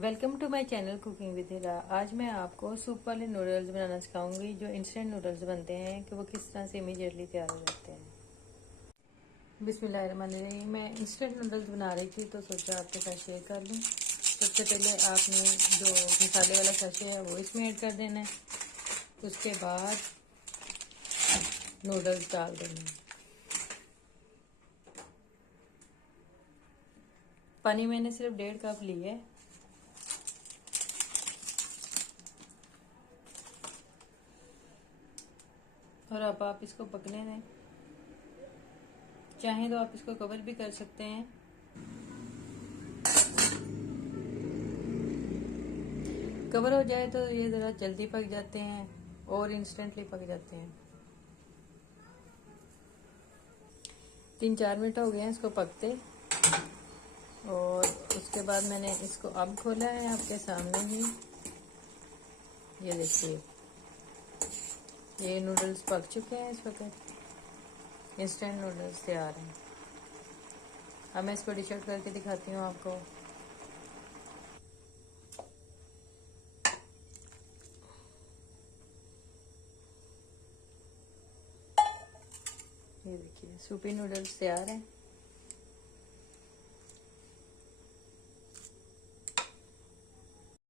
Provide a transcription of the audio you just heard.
Welcome to my channel cooking with Hira. आज मैं आपको सूप वाले नूडल्स बनाना सिखाऊंगी। जो इंस्टेंट नूडल्स बनते हैं कि वो किस तरह से इमीडिएटली तैयार हो जाते हैं। बिस्मिल्लाहिर्रहमानिर्रहीम। मैं इंस्टेंट नूडल्स बना रही थी तो सोचा आपके साथ शेयर कर लूँ। सबसे पहले आपने जो मसाले वाला सैशे है वो इसमें ऐड कर देना है। उसके बाद नूडल्स डाल देना है। पानी मैंने सिर्फ 1.5 कप ली है। और अब आप इसको पकने दें। चाहें तो आप इसको कवर भी कर सकते हैं। कवर हो जाए तो ये ज़रा जल्दी पक जाते हैं और इंस्टेंटली पक जाते हैं। 3-4 मिनट हो गए हैं इसको पकते। और उसके बाद मैंने इसको अब खोला है आपके सामने ही। ये देखिए, ये नूडल्स पक चुके हैं। इस वक्त इंस्टेंट नूडल्स तैयार हैं। अब मैं इसको डिश आउट करके दिखाती हूँ आपको। ये देखिए, सूपी नूडल्स तैयार हैं।